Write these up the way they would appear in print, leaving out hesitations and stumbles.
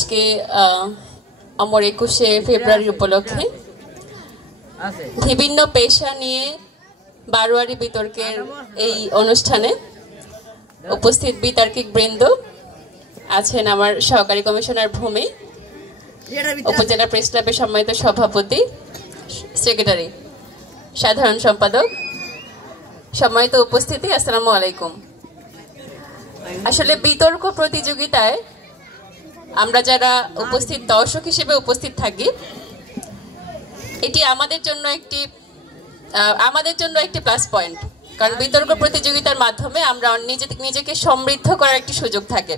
আজকে আমার 21শে ফেব্রুয়ারি উপলক্ষে বিভিন্ন পেশা নিয়ে বারোয়ারি বিতর্কের এই অনুষ্ঠানে উপস্থিত বিতার্কিক বৃন্দ আছেন আমার সহকারী কমিশনার ভূমি, উপজেলা প্রেস ক্লাবের সম্মানিত সভাপতি, সেক্রেটারি, সাধারণ সম্পাদক, সম্মানিত উপস্থিতি, আসসালামু আলাইকুম। আসলে বিতর্ক প্রতিযোগিতায় আমরা যারা উপস্থিত দর্শক হিসেবে উপস্থিত থাকি, এটি আমাদের জন্য একটি প্লাস পয়েন্ট, কারণ বিতর্ক প্রতিযোগিতার মাধ্যমে আমরা নিজেকে সমৃদ্ধ করার একটি সুযোগ থাকে।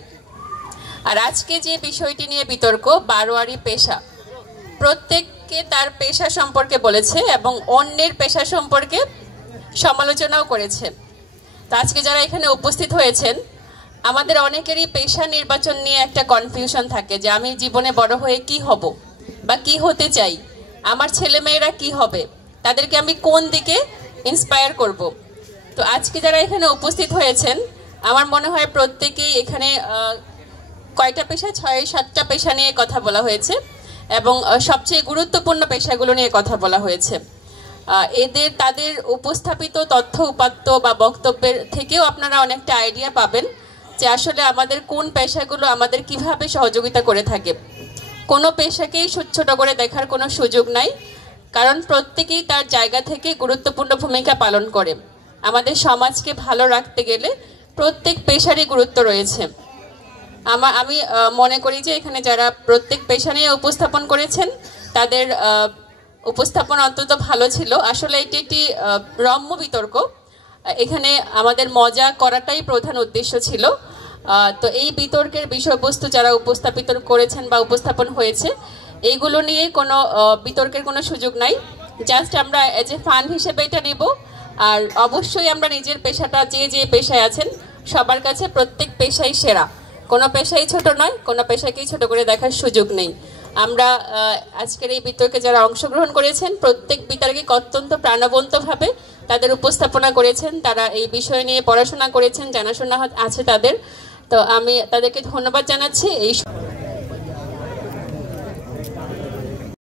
আর আজকে যে বিষয়টি নিয়ে বিতর্ক, বারোয়ারি পেশা, প্রত্যেককে তার পেশা সম্পর্কে বলেছে এবং অন্যের পেশা সম্পর্কে সমালোচনাও করেছে। তো আজকে যারা এখানে উপস্থিত হয়েছেন, আমাদের অনেকেরই পেশা নির্বাচন নিয়ে একটা কনফিউশন থাকে যে আমি জীবনে বড় হয়ে কি হব বা কি হতে চাই, আমার ছেলেমেয়েরা কি হবে, তাদেরকে আমি কোন দিকে ইন্সপায়ার করব। তো আজকে যারা এখানে উপস্থিত হয়েছেন, আমার মনে হয় প্রত্যেকেই এখানে কয়টা পেশা, 6-7টা পেশা নিয়ে কথা বলা হয়েছে এবং সবচেয়ে গুরুত্বপূর্ণ পেশাগুলো নিয়ে কথা বলা হয়েছে। তাদের উপস্থাপিত তথ্য উপাত্ত বা বক্তব্যের থেকেও আপনারা অনেকটা আইডিয়া পাবেন যে আসলে আমাদের কোন পেশাগুলো আমাদের কিভাবে সহযোগিতা করে থাকে। কোনো পেশাকেই ছোট করে দেখার কোনো সুযোগ নাই, কারণ প্রত্যেকেই তার জায়গা থেকে গুরুত্বপূর্ণ ভূমিকা পালন করে। আমাদের সমাজকে ভালো রাখতে গেলে প্রত্যেক পেশারই গুরুত্ব রয়েছে। আমি মনে করি যে এখানে যারা প্রত্যেক পেশা নিয়ে উপস্থাপন করেছেন, তাদের উপস্থাপন অন্তত ভালো ছিল। আসলে এটি একটি রম্য বিতর্ক, এখানে আমাদের মজা করাটাই প্রধান উদ্দেশ্য ছিল। তো এই বিতর্কের বিষয়বস্তু যারা উপস্থাপিত করেছেন বা উপস্থাপন হয়েছে, এইগুলো নিয়ে কোনো বিতর্কের কোনো সুযোগ নাই। জাস্ট আমরা এজ এ ফান হিসেবে এটা নিব। আর অবশ্যই আমরা নিজের পেশাটা, যে পেশায় আছেন, সবার কাছে প্রত্যেক পেশাই সেরা, কোনো পেশাই ছোট নয়, কোনো পেশাকেই ছোট করে দেখার সুযোগ নেই। আমরা আজকের এই বিতর্কে যারা অংশগ্রহণ করেছেন, প্রত্যেক বিতর্কে অত্যন্ত প্রাণবন্তভাবে তাদের উপস্থাপনা করেছেন, তারা এই বিষয় নিয়ে পড়াশোনা করেছেন, জানাশোনা আছে তাদের। তো আমি তাদেরকে ধন্যবাদ জানাচ্ছি। এই